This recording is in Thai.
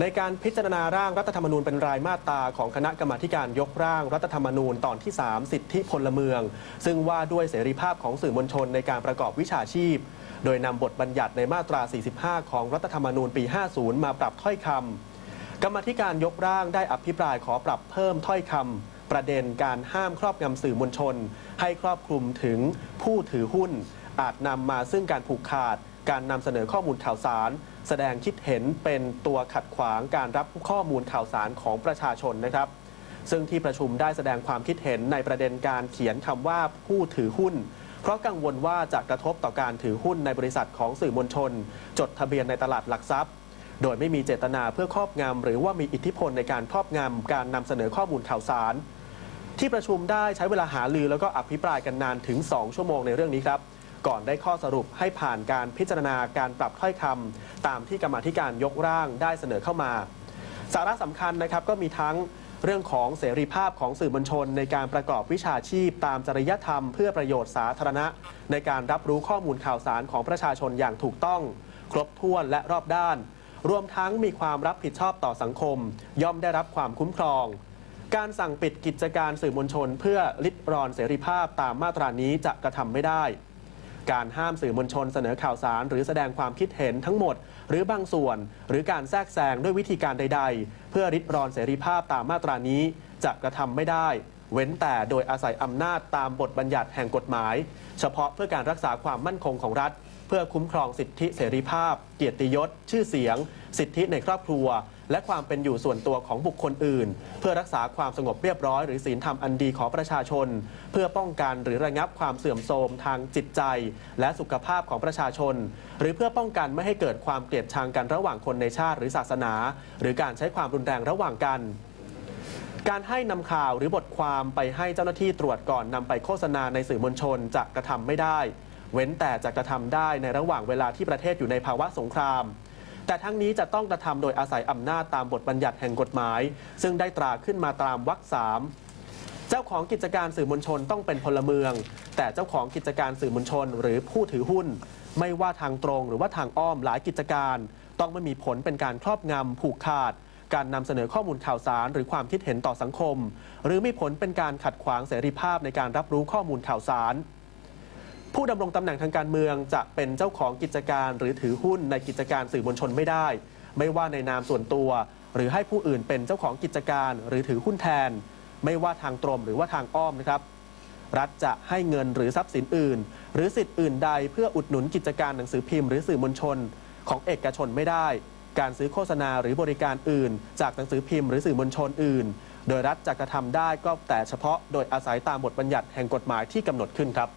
ในการพิจารณาร่างรัฐธรรมนูญเป็นรายมาตราของคณะกรรมาการยกร่างรัฐธรรมนูญตอนที่ 3 สิทธิพลเมือง ซึ่งว่าด้วยเสรีภาพของสื่อมวลชนในการประกอบวิชาชีพ โดยนำบทบัญญัติในมาตรา 45 ของรัฐธรรมนูญปี 50 มาปรับถ้อยคำกรรมาธิการยกร่างได้อภิปรายขอปรับเพิ่มถ้อยคำประเด็นการห้ามครอบงำสื่อมวลชน ให้ครอบคลุมถึงผู้ถือหุ้น อาจนำมาซึ่งการผูกขาด การนำเสนอข้อมูลข่าวสาร แสดงคิดเห็นเป็นตัวขัดขวางการรับข้อมูลข่าวสารของประชาชนนะครับ ซึ่งที่ประชุมได้แสดงความคิดเห็นในประเด็นการเขียนคำว่าผู้ถือหุ้น เพราะกังวลว่าจะกระทบต่อการถือหุ้นในบริษัทของสื่อมวลชน จดทะเบียนในตลาดหลักทรัพย์ โดยไม่มีเจตนาเพื่อครอบงำหรือว่ามีอิทธิพลในการครอบงำการนำเสนอข้อมูลข่าวสารที่ประชุมได้ใช้เวลาหาลือแล้วก็อภิปรายกันนานถึง 2 ชั่วโมงในเรื่องนี้ครับ ก่อนได้ข้อสรุปให้ผ่านการพิจารณาการปรับถ้อยคำตามที่กรรมธิการยกร่างได้เสนอเข้ามา สาระสำคัญนะครับก็มีทั้งเรื่องของเสรีภาพของสื่อมวลชน ในการประกอบวิชาชีพ ตามจริยธรรมเพื่อประโยชน์สาธารณะ ในการรับรู้ข้อมูลข่าวสารของประชาชนอย่างถูกต้อง ครบถ้วนและรอบด้าน รวมทั้งมีความรับผิดชอบต่อสังคม ย่อมได้รับความคุ้มครอง การสั่งปิดกิจการสื่อมวลชน เพื่อลิดรอนเสรีภาพตามมาตรานี้จะกระทำไม่ได้ การห้ามสื่อมวลชนเสนอข่าวสาร หรือแสดงความคิดเห็นทั้งหมด หรือบางส่วน หรือการแทรกแซงด้วยวิธีการใด ๆ เพื่อริดรอนเสรีภาพตามมาตรานี้ จะกระทำไม่ได้ เว้นแต่โดยอาศัยอำนาจตามบทบัญญัติแห่งกฎหมาย เฉพาะเพื่อการรักษาความมั่นคงของรัฐ เพื่อคุ้มครองสิทธิเสรีภาพ เกียรติยศ ชื่อเสียง สิทธิในครอบครัว และความเป็นอยู่ส่วนตัวของบุคคลอื่น เพื่อรักษาความสงบเรียบร้อยหรือศีลธรรมอันดีของประชาชน เพื่อป้องกันหรือระงับความเสื่อมโทรมทางจิตใจ และสุขภาพของประชาชน หรือเพื่อป้องกันไม่ให้เกิดความเกลียดชังกันระหว่างคนในชาติหรือศาสนา หรือการใช้ความรุนแรงระหว่างกันการให้นำข่าวหรือบทความไปให้เจ้าหน้าที่ตรวจก่อนนำไปโฆษณาในสื่อมวลชนจะกระทำไม่ได้ เว้นแต่จะกระทำได้ในระหว่างเวลาที่ประเทศอยู่ในภาวะสงคราม แต่ทั้งนี้จะต้องกระทำโดยอาศัยอำนาจตามบทบัญญัติแห่งกฎหมาย ซึ่งได้ตราขึ้นมาตามวรรคสามเจ้าของกิจการสื่อมวลชนต้องเป็นพลเมือง แต่เจ้าของกิจการสื่อมวลชน หรือผู้ถือหุ้น ไม่ว่าทางตรงหรือว่าทางอ้อมหลายกิจการ ต้องไม่มีผลเป็นการครอบงำผูกขาด การนำเสนอข้อมูลข่าวสาร หรือความคิดเห็นต่อสังคม หรือมีผลเป็นการขัดขวางเสรีภาพในการรับรู้ข้อมูลข่าวสาร ผู้ดำรงตำแหน่งทางการเมืองจะเป็นเจ้าของกิจการหรือถือหุ้นในกิจการสื่อมวลชนไม่ได้ ไม่ว่าในนามส่วนตัว หรือให้ผู้อื่นเป็นเจ้าของกิจการหรือถือหุ้นแทน ไม่ว่าทางตรงหรือว่าทางอ้อมนะครับ รัฐจะให้เงินหรือทรัพย์สินอื่น หรือสิทธิ์อื่นใดเพื่ออุดหนุนกิจการหนังสือพิมพ์หรือสื่อมวลชน ของเอกชนไม่ได้ การซื้อโฆษณาหรือบริการอื่น จากหนังสือพิมพ์หรือสื่อมวลชนอื่น โดยรัฐจะกระทำได้ก็แต่เฉพาะโดยอาศัยตามบทบัญญัติแห่งกฎหมายที่กำหนดขึ้นครับ